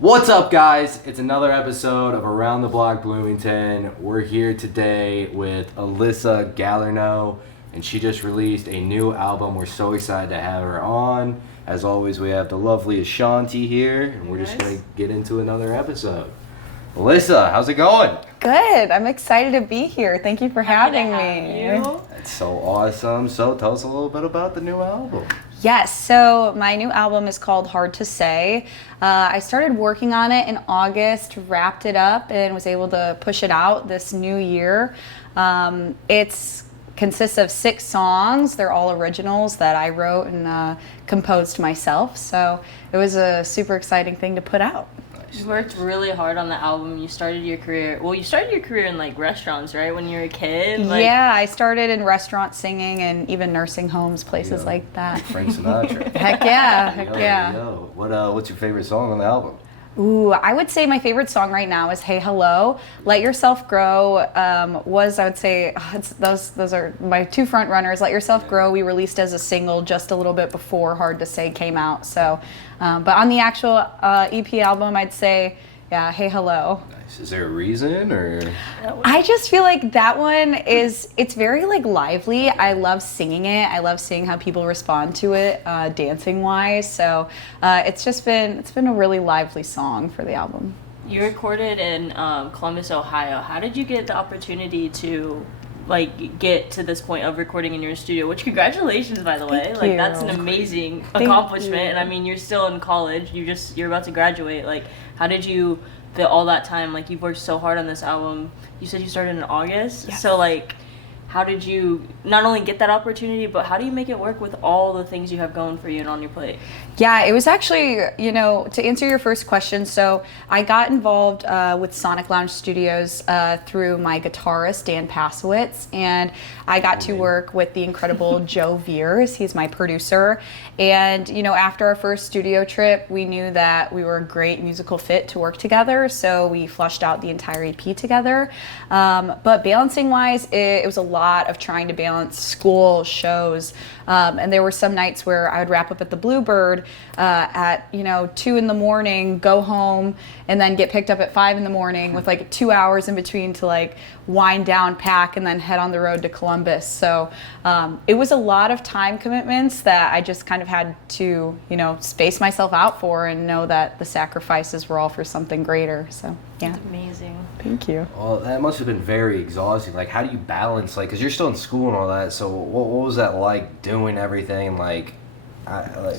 What's up, guys? It's another episode of Around the Block Bloomington. We're here today with Alyssa Gallarneau, and she just released a new album. We're so excited to have her on. As always, we have the lovely Ashanti here, and we're just going to get into another episode. Alyssa, how's it going? Good. I'm excited to be here. Thank you for having me. That's so awesome. So tell us a little bit about the new album. Yes, so my new album is called Hard to Say. I started working on it in August, wrapped it up, and was able to push it out this new year. It consists of 6 songs. They're all originals that I wrote and composed myself, so it was a super exciting thing to put out. You worked really hard on the album. You started your career in like restaurants, right? When you were a kid? Yeah, I started in restaurants singing and even nursing homes, places like that. Frank Sinatra. Heck yeah. What's your favorite song on the album? Ooh, I would say my favorite song right now is Hey Hello. Let Yourself Grow I would say, those are my 2 front runners. Let Yourself Grow we released as a single just a little bit before Hard to Say came out. So, but on the actual EP album, I'd say, yeah, Hey Hello. Nice. Is there a reason, or? I just feel like that one it's very like lively. I love singing it. I love seeing how people respond to it, dancing wise. So it's been a really lively song for the album. You recorded in Columbus, Ohio. How did you get the opportunity to get to this point of recording in your studio? Which, congratulations, by the way. Thank you. That's an amazing accomplishment. And I mean, you're still in college. You're about to graduate. How did you fit all that time? You've worked so hard on this album. You said you started in August. Yes. So how did you not only get that opportunity, but how do you make it work with all the things you have going for you and on your plate? Yeah, it was actually, to answer your first question, so I got involved with Sonic Lounge Studios through my guitarist, Dan Pasowitz, and I got to work with the incredible Joe Veers. He's my producer. And, after our first studio trip, we knew that we were a great musical fit to work together, so we flushed out the entire EP together. But balancing-wise, it was a lot of trying to balance school, shows, and there were some nights where I would wrap up at the Bluebird at 2 in the morning, go home, and then get picked up at 5 in the morning with 2 hours in between to wind down, pack, and then head on the road to Columbus. So it was a lot of time commitments that I just kind of had to space myself out for and know that the sacrifices were all for something greater. So yeah. That's amazing. Thank you. Well, that must have been very exhausting. How do you balance, because you're still in school and all that, so what was that like, doing everything,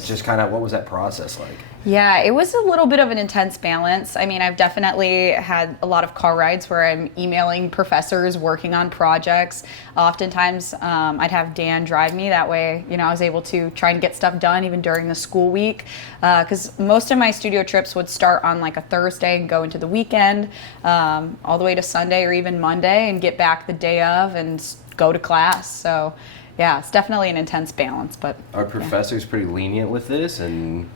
just kind of, what was that process like? Yeah, it was a little bit of an intense balance. I mean, I've definitely had a lot of car rides where I'm emailing professors, working on projects. Oftentimes, I'd have Dan drive me. That way, I was able to try and get stuff done even during the school week. Because most of my studio trips would start on a Thursday and go into the weekend, all the way to Sunday or even Monday, and get back the day of and go to class. So yeah, it's definitely an intense balance. But are professors pretty lenient with this? And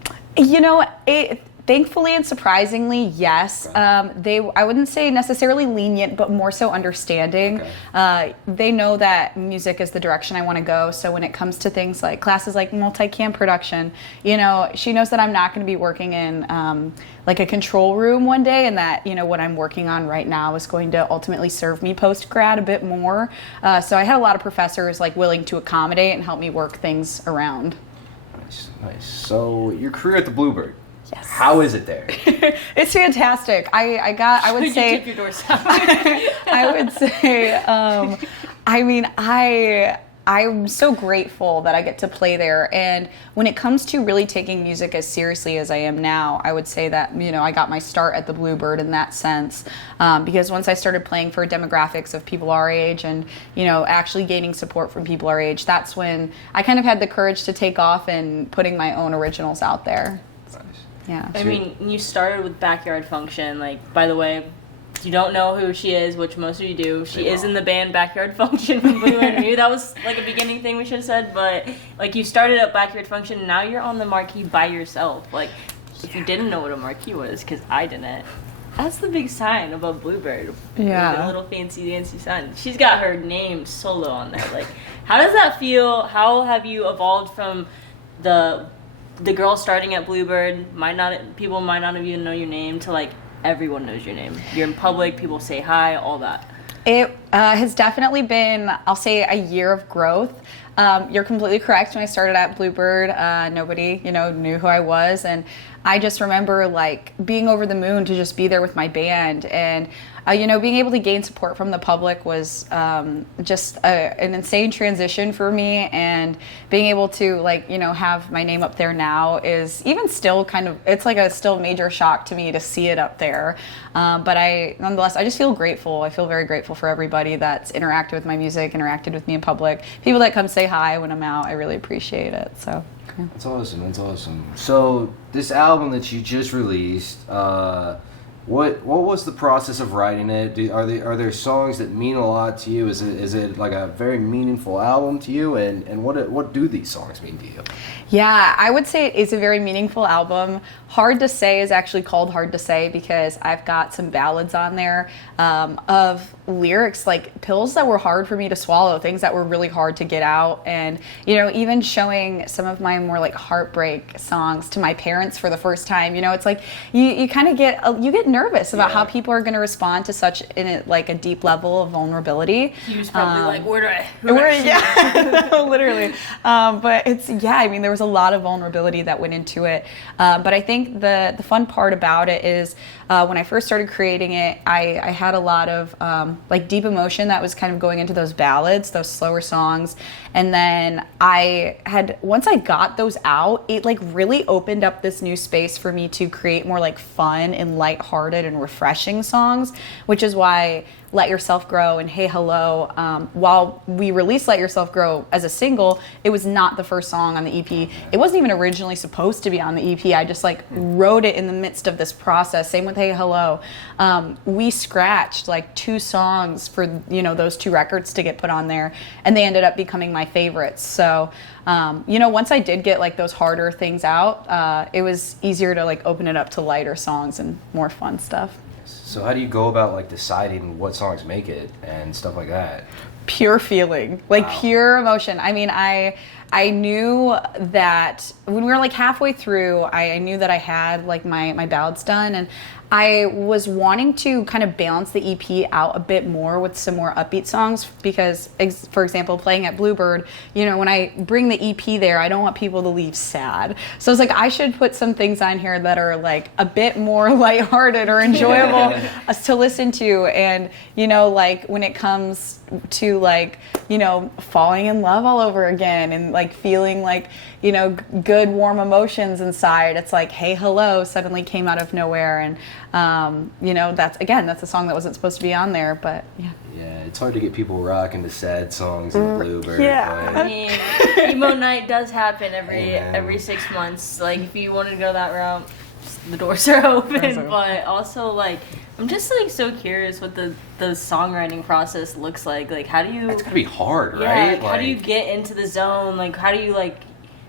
thankfully and surprisingly, yes. Okay. I wouldn't say necessarily lenient, but more so understanding. Okay. They know that music is the direction I want to go. So when it comes to things like classes like multicam production, she knows that I'm not going to be working in a control room one day, and that what I'm working on right now is going to ultimately serve me post grad a bit more. So I had a lot of professors willing to accommodate and help me work things around. Nice. So your career at the Bluebird. Yes. How is it there? It's fantastic. I would say. You tip your doors down? I would say. I'm so grateful that I get to play there. And when it comes to really taking music as seriously as I am now, I would say that, I got my start at the Bluebird in that sense. Because once I started playing for demographics of people our age and, actually gaining support from people our age, that's when I kind of had the courage to take off and putting my own originals out there. Nice. Yeah. I mean, you started with Backyard Function. By the way, if you don't know who she is, which most of you do, she is in the band Backyard Function from Blue and New. That was a beginning thing we should have said, but you started at Backyard Function, and now you're on the marquee by yourself. If you didn't know what a marquee was, because I didn't, that's the big sign above Bluebird. Yeah. The little fancy dancy sign. She's got her name solo on there. How does that feel? How have you evolved from the the girl starting at Bluebird people might not even know your name to like everyone knows your name. You're in public, people say hi, all that. It has definitely been, I'll say, a year of growth. You're completely correct. When I started at Bluebird, nobody, knew who I was, and I just remember like being over the moon to just be there with my band, and being able to gain support from the public was just an insane transition for me, and being able to have my name up there now is even still it's like a still major shock to me to see it up there. But nonetheless, I just feel grateful. I feel very grateful for everybody that's interacted with my music, interacted with me in public, people that come say hi when I'm out. I really appreciate it. So. Yeah. That's awesome. So this album that you just released, what was the process of writing it? Are there songs that mean a lot to you? Is it like a very meaningful album to you? And what do these songs mean to you? Yeah, I would say it's a very meaningful album. Hard to Say is actually called Hard to Say because I've got some ballads on there of lyrics, like pills that were hard for me to swallow, things that were really hard to get out. And, even showing some of my more like heartbreak songs to my parents for the first time, it's like you kind of get nervous about how people are going to respond to such a deep level of vulnerability. He was probably like, where do I literally. But there was a lot of vulnerability that went into it. But I think the fun part about it is when I first started creating it, I had a lot of deep emotion that was kind of going into those ballads, those slower songs. And then once I got those out, it really opened up this new space for me to create more fun and lighthearted and refreshing songs, which is why Let Yourself Grow and Hey Hello, while we released Let Yourself Grow as a single, it was not the first song on the EP. It wasn't even originally supposed to be on the EP. I just wrote it in the midst of this process. Same with Hey Hello. We scratched 2 songs for those 2 records to get put on there, and they ended up becoming my favorites. So once I did get those harder things out, it was easier to open it up to lighter songs and more fun stuff. So how do you go about deciding what songs make it and stuff like that? Pure feeling, pure emotion. I mean, I knew that when we were halfway through, I knew that I had my ballads done, and I was wanting to kind of balance the EP out a bit more with some more upbeat songs because, for example, playing at Bluebird, when I bring the EP there, I don't want people to leave sad. So I was I should put some things on here that are a bit more lighthearted or enjoyable to listen to. And, when it comes to falling in love all over again and feeling good warm emotions inside, it's Hey Hello suddenly came out of nowhere, and that's a song that wasn't supposed to be on there, but yeah, it's hard to get people rocking to sad songs in Bluebird. Yeah. I mean, emo night does happen every 6 months. If you want to go that route, the doors are open. But also I'm just so curious what the songwriting process looks like. How do you? It's gonna be hard, yeah, right? How do you get into the zone? How do you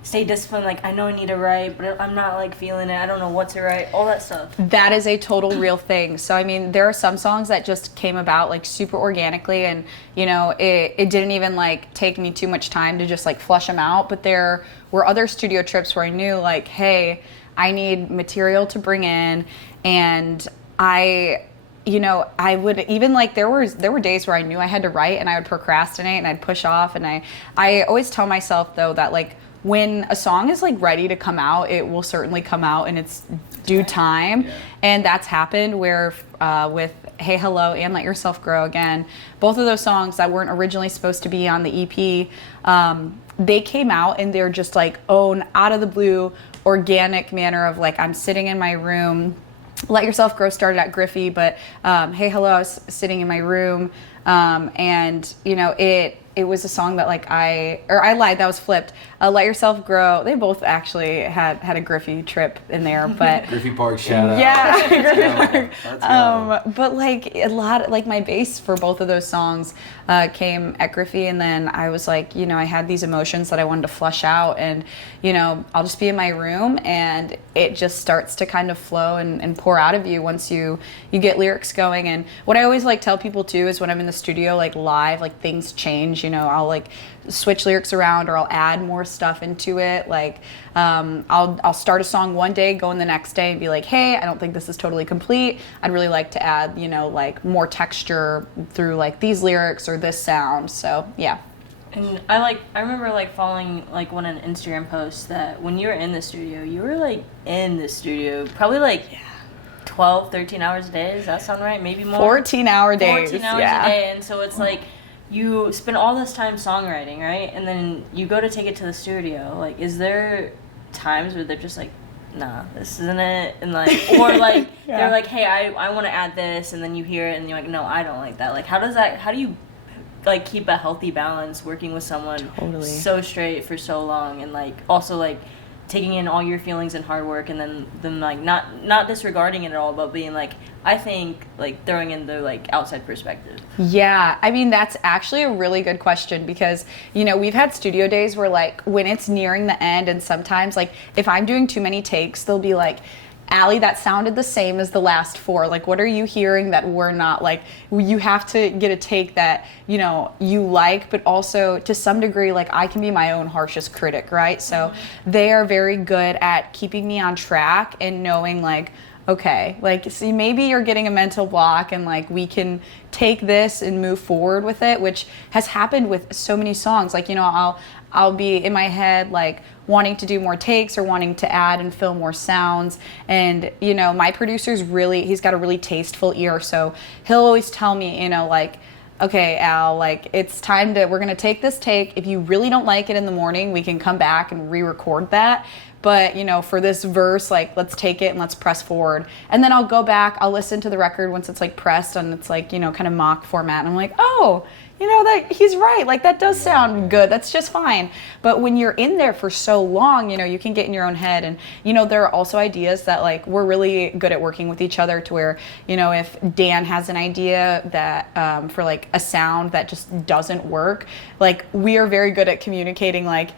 stay disciplined? I know I need to write, but I'm not feeling it. I don't know what to write. All that stuff. That is a total real thing. So there are some songs that just came about super organically, and it didn't even take me too much time to just flush them out. But there were other studio trips where I knew hey, I need material to bring in, and I would even there were days where I knew I had to write, and I would procrastinate and I'd push off, and I always tell myself though that when a song is ready to come out, it will certainly come out in its due time. Yeah. And that's happened where with Hey Hello and Let Yourself Grow again, both of those songs that weren't originally supposed to be on the EP, they came out and they're just own out of the blue, organic manner of I'm sitting in my room. Let Yourself Grow started at Griffey, but Hey Hello, I was sitting in my room, and it was a song that I lied, that was flipped. Let Yourself Grow, they both actually had a Griffey trip in there, but Griffey Park shout out. Yeah, Griffey Park. But a lot my bass for both of those songs came at Griffey, and then I was I had these emotions that I wanted to flush out, and I'll just be in my room and it just starts to kind of flow and pour out of you once you get lyrics going. And what I always tell people too is when I'm in the studio live, things change. change. I'll like switch lyrics around, or I'll add more stuff into it. Like I'll start a song one day, go in the next day and be like, hey, I don't think this is totally complete. I'd really like to add, like more texture through like these lyrics or this sound. So yeah. And I remember like following like one on Instagram post that when you were in the studio, you were like in the studio probably like 12, 13 hours a day. Does that sound right? Maybe more? 14-hour days. 14 hours a day. And so it's like you spend all this time songwriting, right? And then you go to take it to the studio. Like, is there times where they're just like, nah, this isn't it? And like, or like, they're like, hey, I want to add this. And then you hear it and you're like, no, I don't like that. Like, how do you like keep a healthy balance working with someone so straight for so long, and like also like taking in all your feelings and hard work, and then them like not disregarding it at all, but being like, I think like throwing in the like outside perspective? Yeah, I mean, that's actually a really good question, because we've had studio days where like when it's nearing the end, and sometimes like if I'm doing too many takes, they'll be like, Allie, that sounded the same as the last 4. Like, what are you hearing that we're not? Like, you have to get a take that, you like, but also to some degree, like, I can be my own harshest critic, right? So they are very good at keeping me on track and knowing, like, okay, like, see, maybe you're getting a mental block, and like we can take this and move forward with it, which has happened with so many songs. Like, I'll be in my head like wanting to do more takes or wanting to add and fill more sounds, and my producer's he's got a really tasteful ear, so he'll always tell me, like, okay, Al, like, it's time we're gonna take this take. If you really don't like it in the morning, we can come back and re-record that. But, for this verse, like, let's take it and let's press forward. And then I'll go back, I'll listen to the record once it's like pressed and it's like, kind of mock format. And I'm like, oh, that he's right. Like, that does sound good. That's just fine. But when you're in there for so long, you can get in your own head. And, there are also ideas that like we're really good at working with each other, to where, if Dan has an idea that for like a sound that just doesn't work, like we are very good at communicating, like,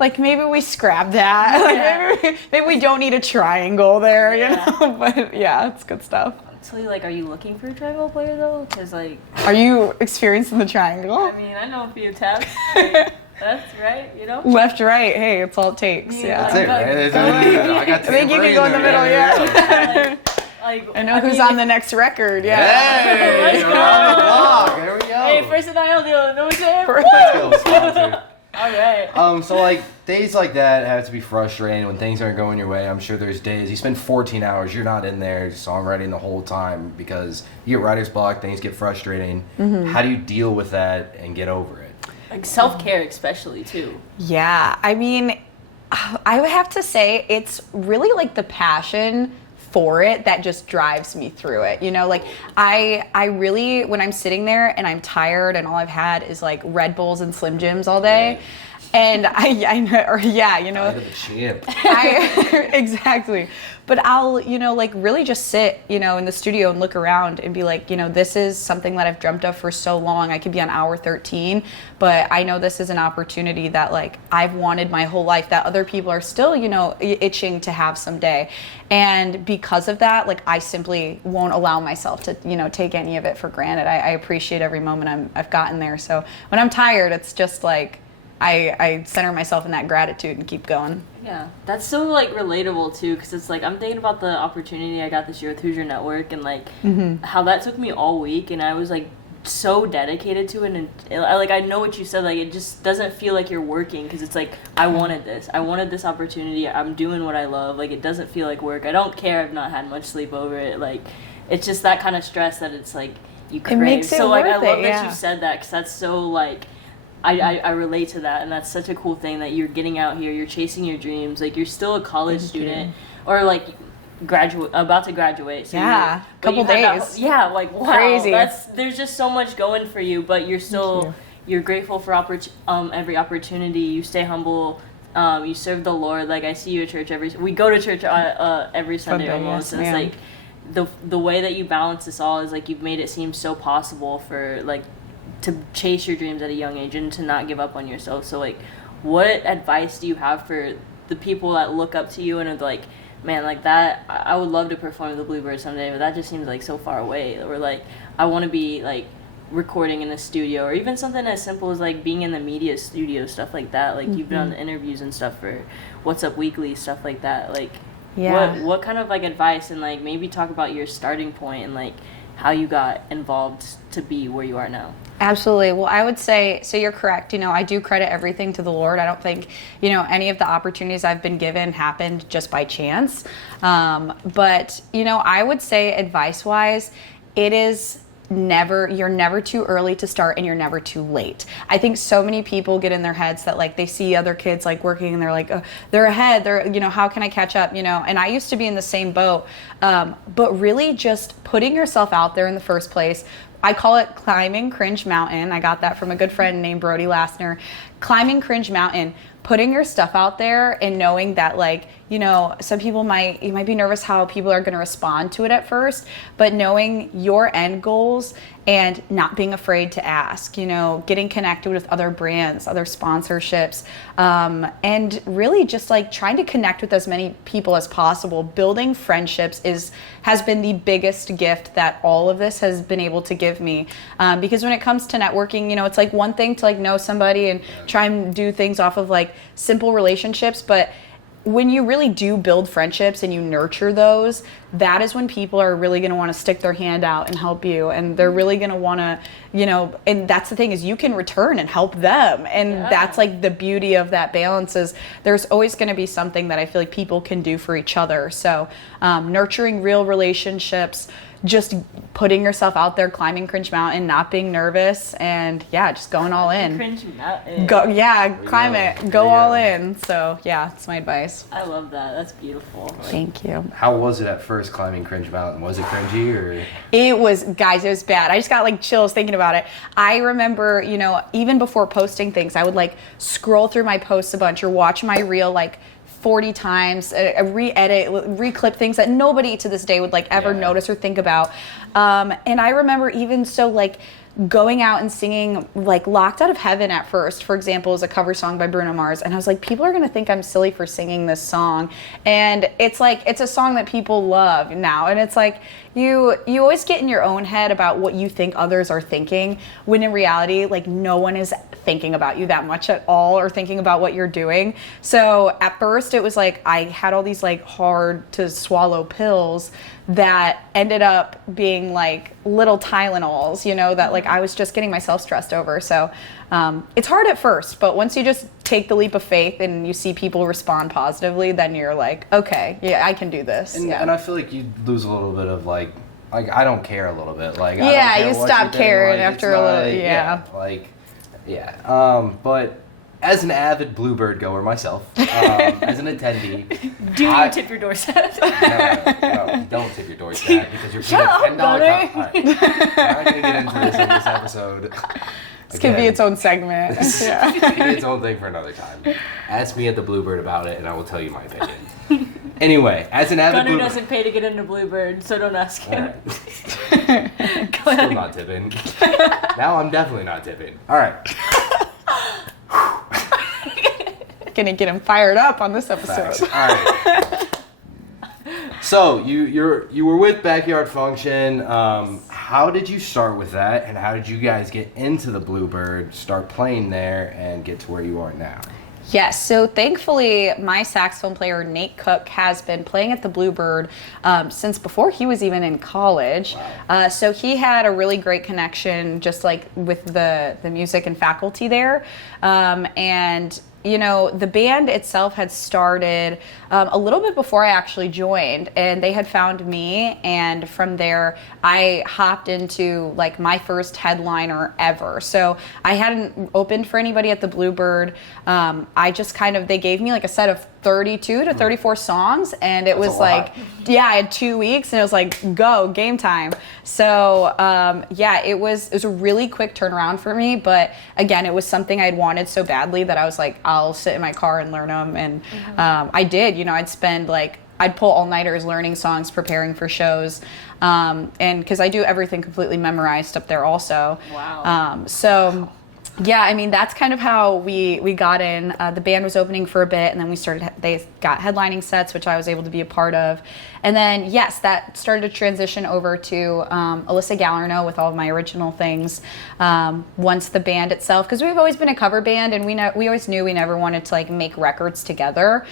like maybe we scrap that. Like, maybe we don't need a triangle there, But yeah, it's good stuff. So, like, are you looking for a triangle player though? Because like, are you experienced in the triangle? I mean, I know a few taps. That's right, Left, right. Hey, it's all it takes. Yeah, that's it, right? I think you can go in the middle. Yeah. I know who's on the next record. Yeah. Hey, around the block. There we go. Hey, first and I know. All right. So like days like that have to be frustrating when things aren't going your way. I'm sure there's days you spend 14 hours, you're not in there songwriting the whole time because you get writer's block, things get frustrating. Mm-hmm. How do you deal with that and get over it? Like self-care especially too. Yeah, I mean, I would have to say it's really like the passion for it that just drives me through it. Like I really, when I'm sitting there and I'm tired and all I've had is like Red Bulls and Slim Jims all day, and I know, the champ. Exactly. But I'll, like really just sit, in the studio and look around and be like, this is something that I've dreamt of for so long. I could be on hour 13, but I know this is an opportunity that like I've wanted my whole life, that other people are still, itching to have someday. And because of that, like I simply won't allow myself to, take any of it for granted. I appreciate every moment I've gotten there. So when I'm tired, it's just like, I center myself in that gratitude and keep going. Yeah, that's so like relatable too, because it's like I'm thinking about the opportunity I got this year with Who's Your Network, and like how that took me all week, and I was like so dedicated to it, and I know what you said, like it just doesn't feel like you're working, because it's like I wanted this opportunity, I'm doing what I love, like it doesn't feel like work. I don't care, I've not had much sleep over it, like it's just that kind of stress that it's like you crave. It makes it so like I worth love it, that you said that, because that's so like I relate to that, and that's such a cool thing that you're getting out here, you're chasing your dreams, like you're still a college student, or like about to graduate. So couple days. Like wow, crazy. There's just so much going for you, but you're still you're grateful for every opportunity. You stay humble. You serve the Lord. Like I see you at church we go to church every Sunday almost. And it's like the way that you balance this all is like you've made it seem so possible for like to chase your dreams at a young age and to not give up on yourself. So like what advice do you have for the people that look up to you and are like, man, like that I would love to perform the Bluebird someday, but that just seems like so far away, or like I want to be like recording in a studio, or even something as simple as like being in the media studio, stuff like that. Like you've done the interviews and stuff for What's Up Weekly, stuff like that. Like what kind of like advice, and like maybe talk about your starting point and like how you got involved to be where you are now. Absolutely. Well, I would say, so you're correct. I do credit everything to the Lord. I don't think, any of the opportunities I've been given happened just by chance. But, I would say advice-wise, it is you're never too early to start, and you're never too late. I think so many people get in their heads that like they see other kids like working and they're like, oh, they're ahead, how can I catch up, and I used to be in the same boat. But really just putting yourself out there in the first place. I call it climbing Cringe Mountain. I got that from a good friend named Brody Lassner. Climbing Cringe Mountain, putting your stuff out there and knowing that like, some people you might be nervous how people are going to respond to it at first, but knowing your end goals and not being afraid to ask, getting connected with other brands, other sponsorships, and really just like trying to connect with as many people as possible. Building friendships has been the biggest gift that all of this has been able to give me, because when it comes to networking, it's like one thing to like know somebody and try and do things off of like simple relationships, but when you really do build friendships and you nurture those, that is when people are really going to want to stick their hand out and help you, and they're really going to want to, and that's the thing, is you can return and help them, and that's like the beauty of that balance, is there's always going to be something that I feel like people can do for each other. So nurturing real relationships, just putting yourself out there, climbing Cringe Mountain, not being nervous, and just going all in. Cringe Mountain. Climb it, go all in. So that's my advice. I love that. That's beautiful. Thank you. How was it at first climbing Cringe Mountain? Was it cringy or? It was bad. I just got like chills thinking about it. I remember, even before posting things, I would like scroll through my posts a bunch or watch my reel like 40 times, re-edit, re-clip things that nobody to this day would like ever notice or think about. And I remember even so like going out and singing like Locked Out of Heaven at first, for example, is a cover song by Bruno Mars. And I was like, people are going to think I'm silly for singing this song. And it's like, it's a song that people love now. And it's like, you always get in your own head about what you think others are thinking, when in reality, like no one is thinking about you that much at all or thinking about what you're doing. So at first it was like, I had all these like hard to swallow pills that ended up being like little Tylenols, that like I was just getting myself stressed over. So it's hard at first, but once you just take the leap of faith and you see people respond positively, then you're like, okay, I can do this. And I feel like you lose a little bit of like I don't care a little bit. Like I don't care you what stop caring like, after a little. But as an avid Bluebird goer myself, as an attendee, do you tip your doorstep? No, don't tip your doorstep because you're paying a $10 cup. Right. We're not going to get into this in this episode. This could be its own segment. It could be its own thing for another time. Ask me at the Bluebird about it, and I will tell you my opinion. Anyway, as an avid Gunner Bluebird... doesn't pay to get into Bluebird, so don't ask him. Right. Still not tipping. Now I'm definitely not tipping. All right. Gonna get him fired up on this episode. Facts. All right. So you were with Backyard Function. How did you start with that, and how did you guys get into the Bluebird, start playing there, and get to where you are now? Yes, so thankfully my saxophone player Nate Cook has been playing at the Bluebird since before he was even in college. Wow. So he had a really great connection just like with the music and faculty there. And the band itself had started a little bit before I actually joined, and they had found me, and from there I hopped into like my first headliner ever. So I hadn't opened for anybody at the Bluebird. I just they gave me like a set of 32 to 34 songs, and it was like, I had 2 weeks, and it was like, go, game time. So it was a really quick turnaround for me, but again, it was something I'd wanted so badly that I was like, I'll sit in my car and learn them, and I did. I'd spend I'd pull all-nighters learning songs, preparing for shows, and because I do everything completely memorized up there also. Wow. Yeah, I mean, that's kind of how we got in. The band was opening for a bit, and then they got headlining sets, which I was able to be a part of. And then, yes, that started to transition over to Alyssa Gallarneau with all of my original things. Once the band itself, because we've always been a cover band, and we always knew we never wanted to like make records together.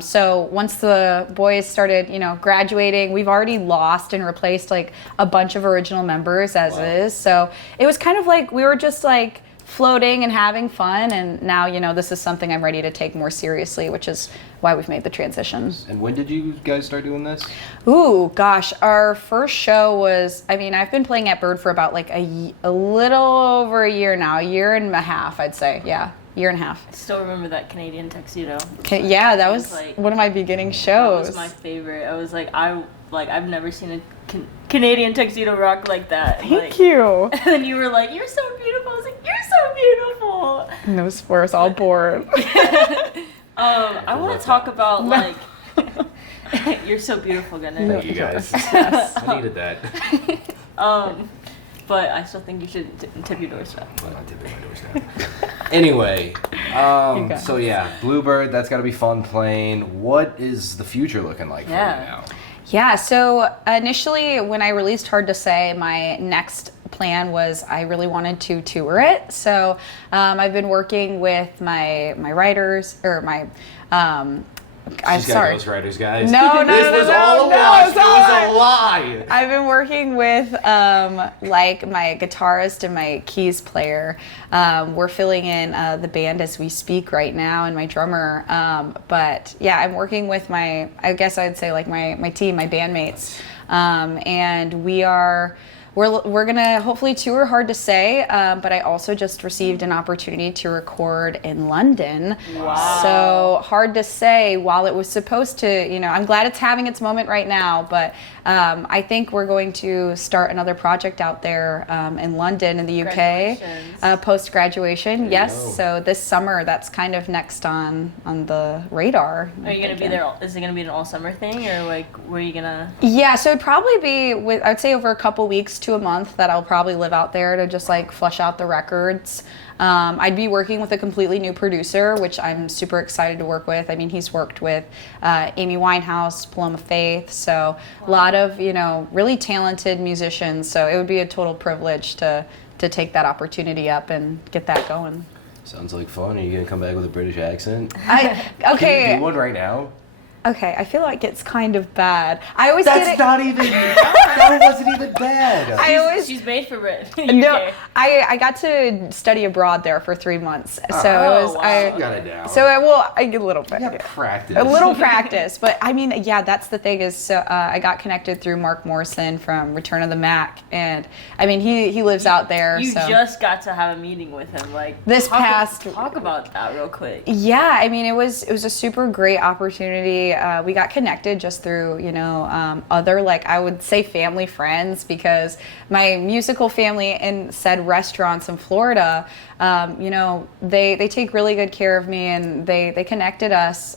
So once the boys started, graduating, we've already lost and replaced like a bunch of original members as is. So it was kind of like we were just like floating and having fun, and now this is something I'm ready to take more seriously, which is why we've made the transition. And when did you guys start doing this? Ooh, gosh, our first show was, I've been playing at Bird for about like a little over a year now, a year and a half, I'd say. Yeah, year and a half. I still remember that Canadian tuxedo. Okay, yeah, that was like one of my beginning shows. That was my favorite. I was like, I've never seen a Canadian tuxedo rock like that. Thank you. And then you were like, you're so beautiful. I was like, you're so beautiful. And those were us all bored. I want to talk about like, you're so beautiful, Gunnar. Thank you guys. I needed that. But I still think you should tip your doorstep. I'm not tipping my doorstep. Anyway, so yeah, Bluebird, that's got to be fun playing. What is the future looking like for you now? Yeah, so initially when I released Hard to Say, my next plan was I really wanted to tour it. So I've been working with my writers, or my... She's got ghostwriters, guys. No, this was all a lie. This was a lie. I've been working with like my guitarist and my keys player. We're filling in the band as we speak right now, and my drummer. But yeah, I'm working with I guess I'd say like my team, my bandmates, and we're gonna hopefully tour Hard to Say, but I also just received an opportunity to record in London. Wow. So Hard to Say, while it was supposed to, I'm glad it's having its moment right now, but I think we're going to start another project out there in London in the UK, post-graduation. Yes, so this summer, that's kind of next on the radar. Are you going to be there? Is it going to be an all-summer thing, or like, where are you going to? Yeah, so it'd probably be, I'd say over a couple weeks to a month that I'll probably live out there to just like flush out the records. I'd be working with a completely new producer, which I'm super excited to work with. He's worked with Amy Winehouse, Paloma Faith, so a lot of, really talented musicians. So it would be a total privilege to take that opportunity up and get that going. Sounds like fun. Are you going to come back with a British accent? Okay. Can you do one right now? Okay, I feel like it's kind of bad. I always That's not even. That wasn't even bad. She's made for it. No, I got to study abroad there for 3 months, so it was. Wow. I got it down. So a little bit. You got practice. A little practice, but yeah, that's the thing is, so I got connected through Mark Morrison from Return of the Mac, and he lives out there. You so. Just got to have a meeting with him, like talk about that real quick. Yeah, it was a super great opportunity. We got connected just through, other, like, I would say family friends, because my musical family in said restaurants in Florida, they take really good care of me, and they connected us.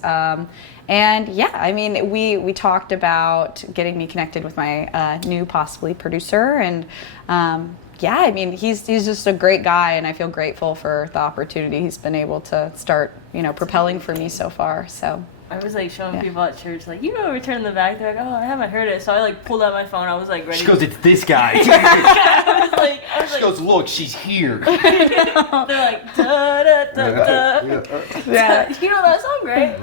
And yeah, we talked about getting me connected with my new possibly producer, and yeah, he's just a great guy, and I feel grateful for the opportunity he's been able to start, propelling for me so far. So. I was like showing people at church, like, Return in the Back. They're like, oh, I haven't heard it. So I like pulled out my phone. I was like ready. She goes, it's this guy. She goes, look, she's here. They're like, da da da da. Yeah. You know that song, right?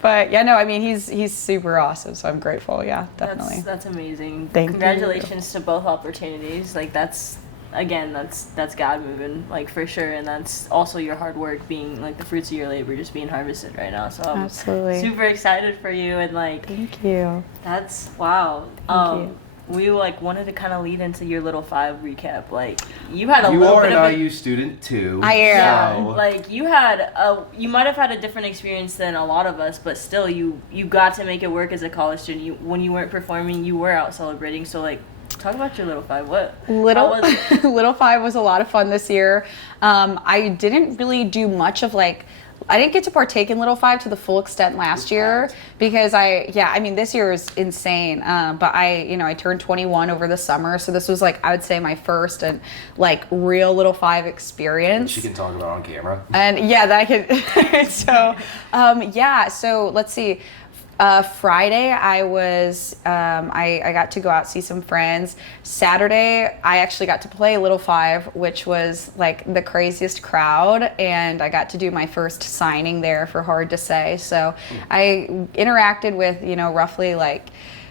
But yeah, no, he's super awesome. So I'm grateful. Yeah, definitely. That's amazing. Congratulations to both opportunities. Like that's God moving, like, for sure, and that's also your hard work being, like, the fruits of your labor just being harvested right now. So I'm absolutely super excited for you, and like, thank you. That's wow. Thank you. We wanted to kind of lead into your little 5 recap. Like, you had You are an IU student too. I am. Yeah, like you might have had a different experience than a lot of us, but still, you got to make it work as a college student. When you weren't performing, you were out celebrating. So like. Talk about your Little 5. Little 5 was a lot of fun this year. I didn't really do much of like I didn't get to partake in Little Five to the full extent last year because this year is insane. But I turned 21 over the summer, so this was like, I would say, my first and like real Little Five experience. She can talk about on camera. And yeah, that I could. So let's see. Friday, I was, I got to go out see some friends. Saturday, I actually got to play Little Five, which was like the craziest crowd, and I got to do my first signing there for Hard to Say. So I interacted with, roughly like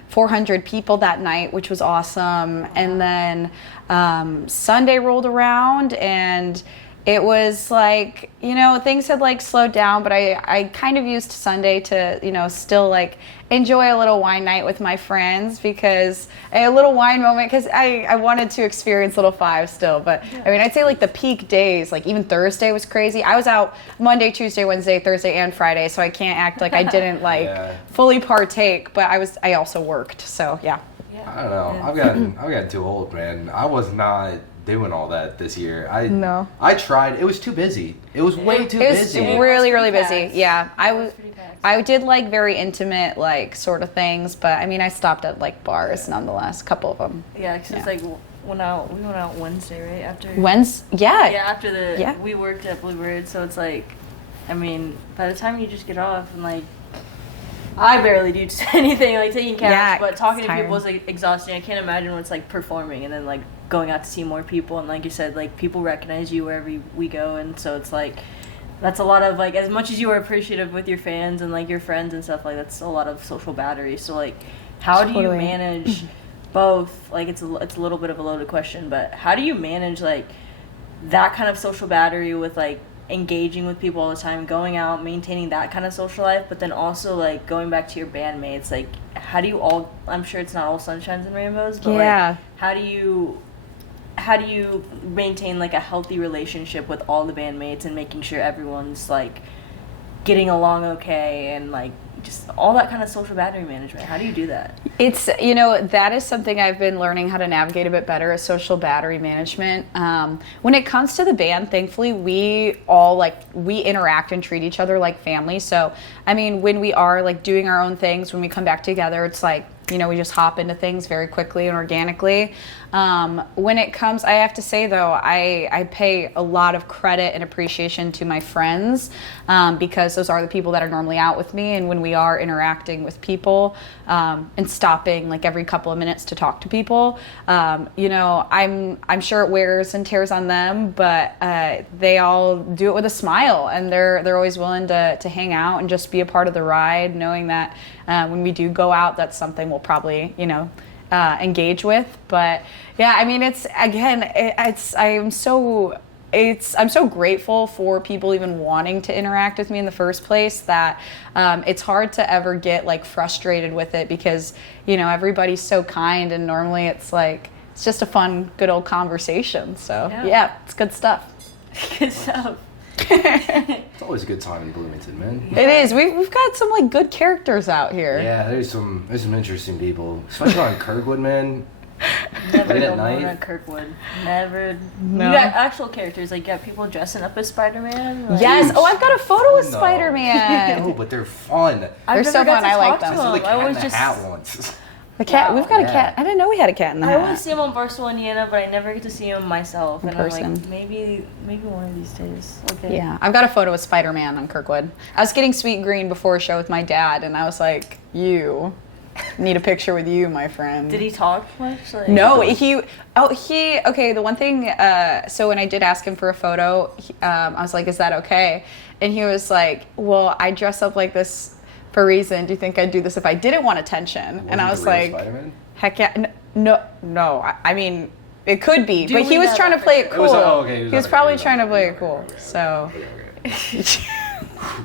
400 people that night, which was awesome. And then Sunday rolled around, and it was like, things had like slowed down, but I kind of used Sunday to, still like enjoy a little wine night with my friends, because a little wine moment, because I wanted to experience Little Five still. But I mean, I'd say like the peak days, like even Thursday was crazy. I was out Monday, Tuesday, Wednesday, Thursday, and Friday, so I can't act like I didn't fully partake, but I also worked, so yeah. I don't know. I've gotten too old, man. I was not doing all that this year. I tried. It was too busy. It was way too busy. It was really, really busy. Yeah, I did like very intimate, like sort of things, but I mean, I stopped at like bars nonetheless, a couple of them. Yeah, because it's like we went out Wednesday, right after. Yeah. We worked at Bluebird, so it's like, I mean, by the time you just get off and like, I barely do anything like taking cabs, but talking to people is like exhausting. I can't imagine what it's like performing and then like going out to see more people, and like you said, like people recognize you wherever we go, and so it's like that's a lot of like, as much as you are appreciative with your fans and like your friends and stuff, like that's a lot of social battery. So like, how do you manage both? Like it's a little bit of a loaded question, but how do you manage like that kind of social battery with like engaging with people all the time, going out, maintaining that kind of social life, but then also like going back to your bandmates, like how do you all, I'm sure it's not all sunshines and rainbows, but like how do you maintain like a healthy relationship with all the bandmates and making sure everyone's like getting along okay, and like just all that kind of social battery management? How do you do that? It's, that is something I've been learning how to navigate a bit better, is social battery management. When it comes to the band, thankfully, we all we interact and treat each other like family. So, I mean, when we are like doing our own things, when we come back together, it's like, we just hop into things very quickly and organically. When it comes, I have to say though, I pay a lot of credit and appreciation to my friends, because those are the people that are normally out with me, and when we are interacting with people, and stopping like every couple of minutes to talk to people, I'm sure it wears and tears on them, but they all do it with a smile, and they're always willing to hang out and just be a part of the ride, knowing that when we do go out, that's something we'll probably engage with. But yeah, I mean, I'm so grateful for people even wanting to interact with me in the first place, that it's hard to ever get like frustrated with it, because everybody's so kind, and normally it's like it's just a fun, good old conversation. So yeah, it's good stuff. Good stuff. It's always a good time in Bloomington, man. It is. We've got some like good characters out here. Yeah, there's some interesting people, especially on Kirkwood, man. Never Late go at night. on Kirkwood. Never. No. You got actual characters, like you got people dressing up as Spider-Man. Like, Yes. Oh, I've got a photo with No. Spider-Man. No, but they're fun. I've They're never so got fun. to I like talk to them. I saw the cat I in always the just hat once. The cat. Wow. We've got a Yeah. cat. I didn't know we had a cat in the I hat. always see him on Barstool, Indiana, but I never get to see him myself. In And person. I'm like, maybe one of these days. Okay. Yeah, I've got a photo with Spider-Man on Kirkwood. I was getting Sweet Green before a show with my dad, and I was like, "You need a picture with you, my friend." Did he talk much? Like, No, okay, the one thing, so when I did ask him for a photo, I was like, is that okay? And he was like, well, I dress up like this for a reason. Do you think I'd do this if I didn't want attention? And I was like, Spider-Man? heck yeah, no, I mean, it could be, but he Duly was trying to that play it It was- cool. oh, okay, He was probably trying to play it okay, cool, okay, so. Okay.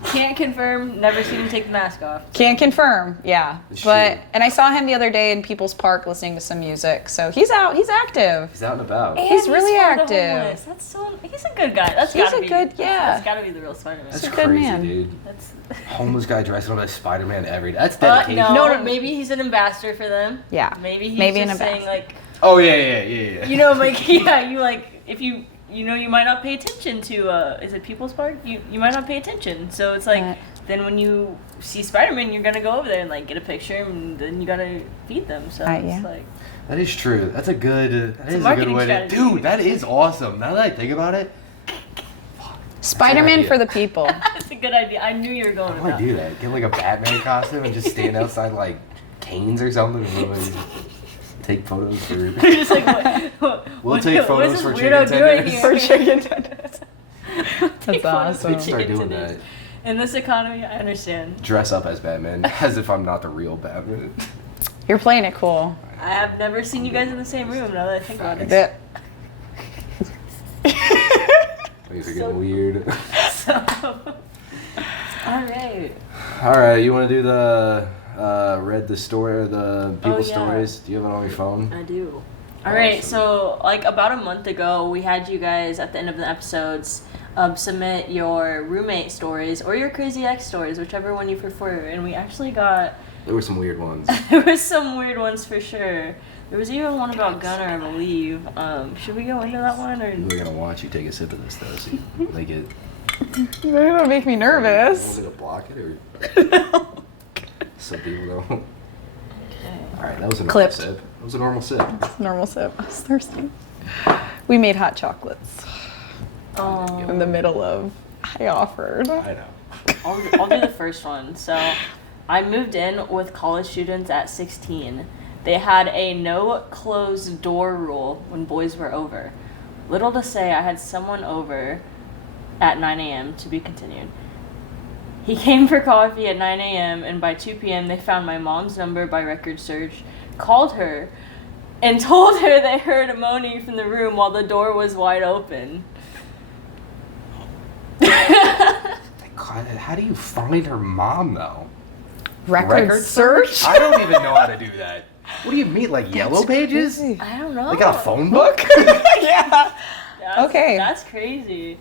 Can't confirm. Never seen him take the mask off. Can't confirm, yeah. It's But true. and I saw him the other day in People's Park listening to some music. So he's out, he's active. He's out and about. He's really for the active. homeless. That's so. He's a good guy. That's He's gotta a be, good- yeah. That's gotta be the real Spider-Man. That's a good crazy, man. dude. That's. Homeless guy dressing up as Spider-Man every day. That's dedication. No, maybe he's an ambassador for them. Yeah. Maybe he's Maybe just an saying ambassador. like, Oh yeah. you know, like yeah, you like if you you might not pay attention to, is it People's Park? You might not pay attention. So it's like, then when you see Spider-Man, you're gonna go over there and like get a picture, and then you gotta feed them. So it's like. That is true. That's a good. That is a a good way to. strategy. Dude, that is awesome. Now that I think about it. Spider-Man for the people. That's a good idea. I knew you were going I with might that. do that. Get like a Batman costume and just stand outside like canes or something. And really take photos for. You're just like, We'll take photos what's for this chicken weirdo doing tenders. here? For chicken tenders. Take photos awesome. for Start chicken doing tenders. that. In this economy, I understand. Dress up as Batman, as if I'm not the real Batman. You're playing it cool. I have never seen you guys in the same room. Now that I think about it. That- Things are getting weird. So, all right. All right, you want to do the read the story or the people's yeah. stories? Do you have it on your phone? I do. All right. Awesome. So, like about a month ago, we had you guys at the end of the episodes submit your roommate stories or your crazy ex stories, whichever one you prefer. And we actually got. There were some weird ones. There was some weird ones for sure. There was even one about Gunner, I believe. Should we go into that one or? We're gonna watch you take a sip of this though, so you make it. You're gonna make me Want nervous. me to block it or? Some people don't. Okay. All right, that was a normal Clipped. sip. That was a normal sip. Normal sip. I was thirsty. We made hot chocolates in the middle of. I offered. I know. I'll do the first one. So, I moved in with college students at 16. They had a no closed door rule when boys were over. Little to say, I had someone over at 9 a.m. to be continued. He came for coffee at 9 a.m. and by 2 p.m. they found my mom's number by record search, called her, and told her they heard a moaning from the room while the door was wide open. God, how do you find her mom though? Record search? I don't even know how to do that. What do you mean, like Yellow Pages? Crazy. I don't know. Like got a phone book? Yeah. Okay. That's crazy.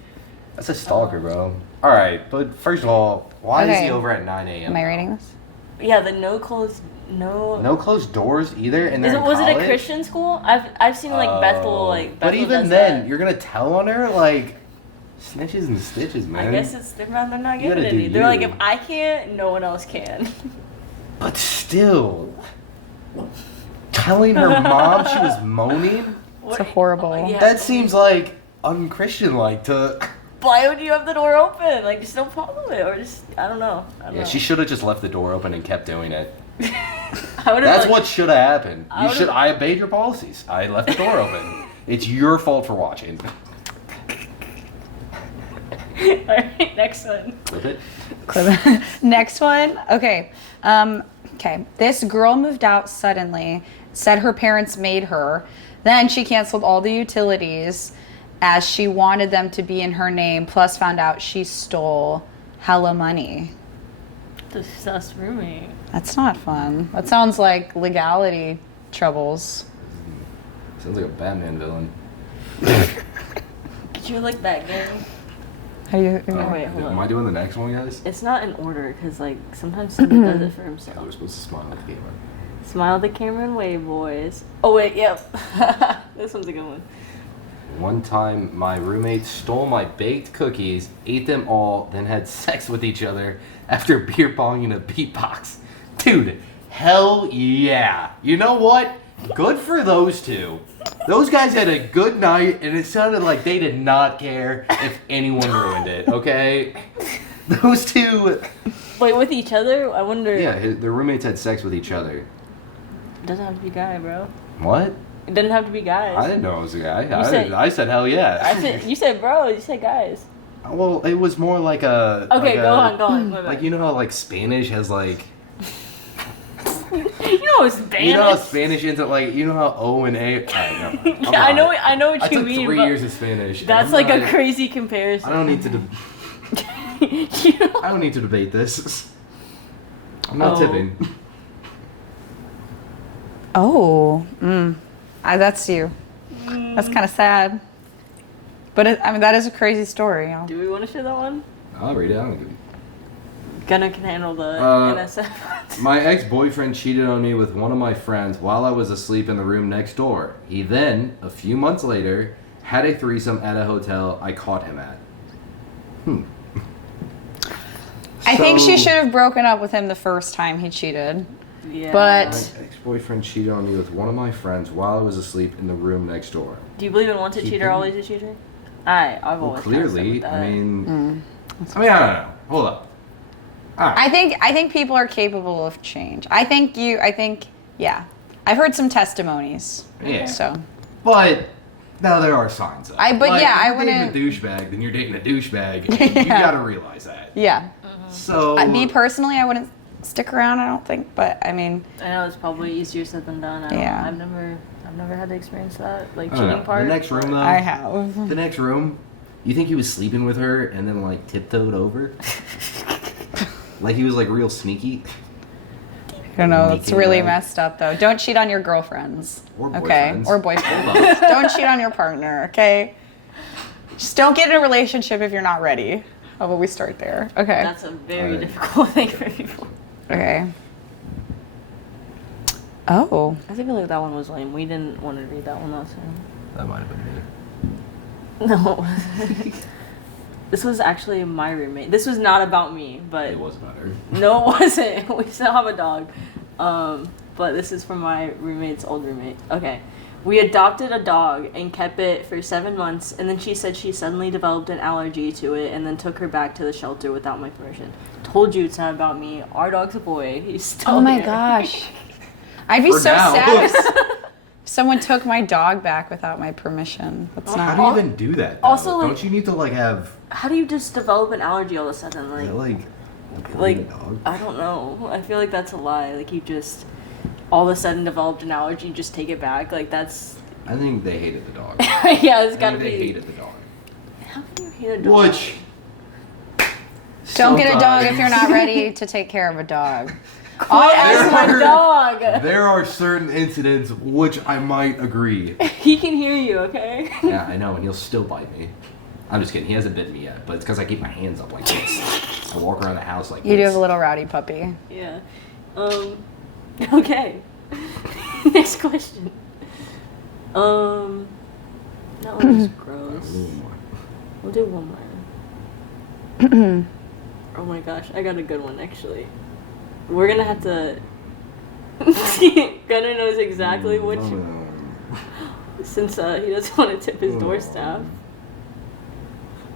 That's a stalker, bro. All right, but first of all, why is Okay. he over at 9 a.m.? Am I reading this? Yeah, the no. No closed doors either, and Was they're it, in was it a college? Christian school? I've seen like Bethel like. But Bethel even does then, that. you're gonna tell on her like snitches and stitches, man. I guess it's they're not You getting gotta any. do They're like, you. if I can't, no one else can. But still, telling her mom she was moaning. It's a horrible. Yeah. That seems like unchristian, like to. Why would you have the door open? Like, just don't follow it, or just I don't know. Yeah, she should have just left the door open and kept doing it. I would've, That's like, what should have happened. I You would've- should. I obeyed your policies. I left the door open. It's your fault for watching. All right, next one. Flip it. Next one. Okay. Okay. This girl moved out suddenly, said her parents made her. Then she canceled all the utilities as she wanted them to be in her name, plus found out she stole hella money. The sus roommate. That's not fun. That sounds like legality troubles. Sounds like a Batman villain. Did you like that game? How do you? Oh, wait, hold Am on. I doing the next one, guys? It's not in order because like sometimes somebody does it for Yeah, himself. we're supposed to smile at the camera. Smile at the camera and wave, boys. Oh wait, yep. This one's a good one. One time, my roommate stole my baked cookies, ate them all, then had sex with each other after beer bonging a beatbox. Dude, hell yeah. You know what? Good for those two. Those guys had a good night, and it sounded like they did not care if anyone ruined it, okay? Those two... Wait, with each other? I wonder. Yeah, their roommates had sex with each other. It doesn't have to be guy, bro. What? It doesn't have to be guys. I didn't know it was a guy. said- I said hell yeah. You said bro. You said guys. Well, it was more like a... Okay, like go on. My bad. Like, you know how, like, Spanish has, like... You know Spanish. You know how Spanish ends up, like, you know how O and A... Alright, no, Yeah, I know what I you took mean. 3 but years of Spanish. and that's I'm like not- a crazy comparison. I don't need to... You know- I don't need to debate this. I'm not Oh. tipping. Oh. That's you. That's kind of sad. But I mean, that is a crazy story. Do we want to share that one? I'll read it. I don't give a- Gunna can handle the Uh, NSF. My ex-boyfriend cheated on me with one of my friends while I was asleep in the room next door. He then, a few months later, had a threesome at a hotel I caught him at. I think she So- should have broken up with him the first time he cheated. Yeah. But My ex-boyfriend cheated on me with one of my friends while I was asleep in the room next door. do you believe in once a cheater, Keeping- always a cheater? I've Well, always kinda stuck clearly, with that. I mean, I don't know. Hold up. All right. I think people are capable of change. Yeah. I've heard some testimonies. Yeah. So But now there are signs of. I if you're dating wouldn't- a douchebag, then you're dating a douchebag. And you Yeah. gotta realize that. yeah. So Me personally, I wouldn't stick around. I don't think, but I mean, I know it's probably easier said than done. Yeah. I've never had to experience that, like I don't cheating know. part. The next room though. I have. The next room. You think he was sleeping with her and then like tiptoed over? Like he was like real sneaky. I don't know. It's Sneaking really around. messed up though. Don't cheat on your girlfriends. Or Okay. boyfriends. Or boyfriends. Hold on. Don't cheat on your partner. Okay. Just don't get in a relationship if you're not ready. How about we start there? Okay. That's a very Alright. difficult thing for people. Okay. Oh. I think like that one was lame. We didn't want to read that one last time. That might have been me. No. This was actually my roommate. This was not about me, but It was about her. no, it wasn't. We still have a dog. But this is from my roommate's old roommate. Okay. We adopted a dog and kept it for 7 months, and then she said she suddenly developed an allergy to it and then took her back to the shelter without my permission. Told you it's not about me. Our dog's a boy. He's still Oh my here. gosh. I'd be For so now. sad if someone took my dog back without my permission. That's How not. do you even do that? Though? Also, like- don't you need to like have How do you just develop an allergy all of a sudden? like Like, a dog? I don't know. I feel like that's a lie. Like, you just all of a sudden developed an allergy, just take it back. Like, that's. I think they hated the dog. Yeah, it's I gotta think they be. hated the dog. How can you hate a dog? Which Don't get a dog if sometimes- you're not ready to take care of a dog. Quit as my dog! There are certain incidents which I might agree. He can hear you, okay? Yeah, I know, and he'll still bite me. I'm just kidding. He hasn't bitten me yet, but it's because I keep my hands up like this. I walk around the house like You do this. have a little rowdy puppy. Yeah. Okay. Next question. That one was gross. We'll do one more. Oh my gosh, I got a good one actually. We're gonna have to. Gunnar knows exactly which, since he doesn't want to tip his door staff.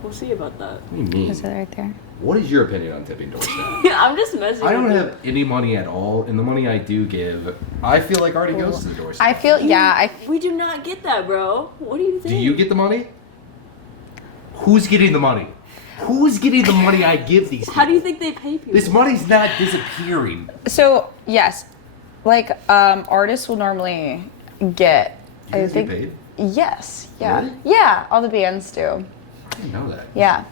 We'll see about that. What do you mean? Is it right there? What is your opinion on tipping door staff? I'm just messing. I don't with have any money at all, and the money I do give, I feel like already goes to the door staff. I feel, yeah, We do not get that, bro. What do you think? Do you get the money? Who's getting the money? Who's getting the money I give these people? How do you think they pay people? This money's not disappearing. So, yes, like, artists will normally get, You guys get paid? Yes, yeah. Really? Yeah, all the bands do. I didn't know that. Yeah.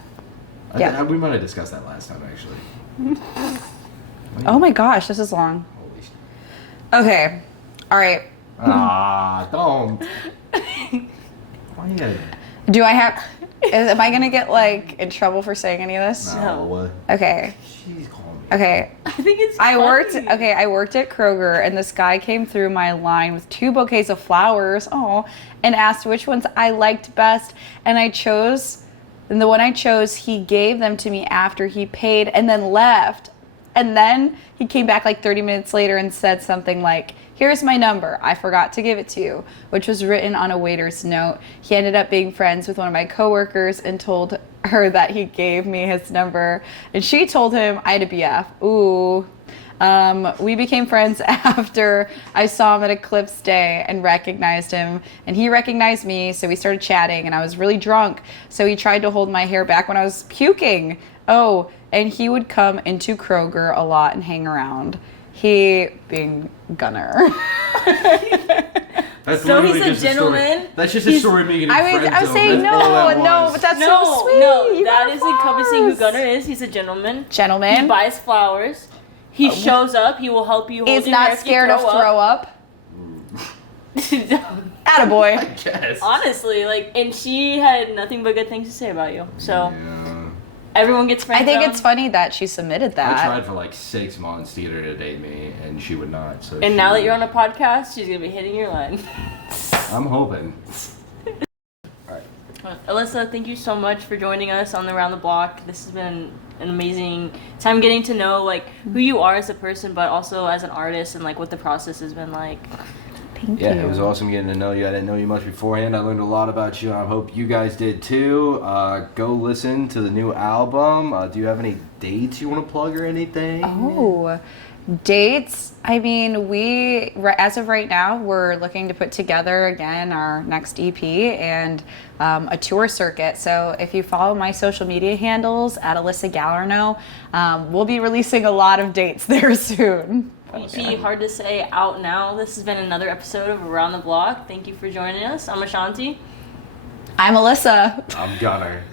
Yeah. We might have discussed that last time, actually. Oh my gosh, this is long. Holy sh- Okay, all right. don't. Why you gotta... Do I have, am I gonna get, like, in trouble for saying any of this? No. Okay, She's calling me. okay. I think it's. I worked funny. at Kroger, and this guy came through my line with 2 bouquets of flowers, and asked which ones I liked best, and the one I chose, he gave them to me after he paid and then left. And then he came back like 30 minutes later and said something like, "Here's my number. I forgot to give it to you," which was written on a waiter's note. He ended up being friends with one of my coworkers and told her that he gave me his number. And she told him I had a BF. Ooh. We became friends after I saw him at Eclipse Day and recognized him, and he recognized me, so we started chatting, and I was really drunk, so he tried to hold my hair back when I was puking. Oh, and he would come into Kroger a lot and hang around. He being Gunner. That's So literally he's a just story. gentleman? That's just a story of me getting I was friend zoned. saying That's all that no, was. but that's No, so sweet. no, You that got is encompassing who flowers. Gunnar is. He's a gentleman. He Gentleman buys flowers. He shows up. He will help you hold is your hair not if you scared of throw up. Attaboy. Yes. Honestly, like, and she had nothing but good things to say about you. So Yeah. everyone gets friends. I think it's funny that she submitted I that. tried for like 6 months to get her to date me, and she would not. So And now that you're on a podcast, she's gonna be hitting your line. I'm hoping. Alright, Alyssa, thank you so much for joining us on the Around the Block. This has been an amazing time getting to know like who you are as a person, but also as an artist, and like what the process has been like. Thank you. It was awesome getting to know you. I didn't know you much beforehand. I learned a lot about you, and I hope you guys did too. Go listen to the new album. Do you have any dates you want to plug or anything? Oh, dates. I mean, as of right now, we're looking to put together again our next EP and a tour circuit. So if you follow my social media handles at Alyssa Gallarneau, we'll be releasing a lot of dates there soon. EP, hard to say, out now. This has been another episode of Around the Block. Thank you for joining us. I'm Ashanti. I'm Alyssa. I'm Gunner.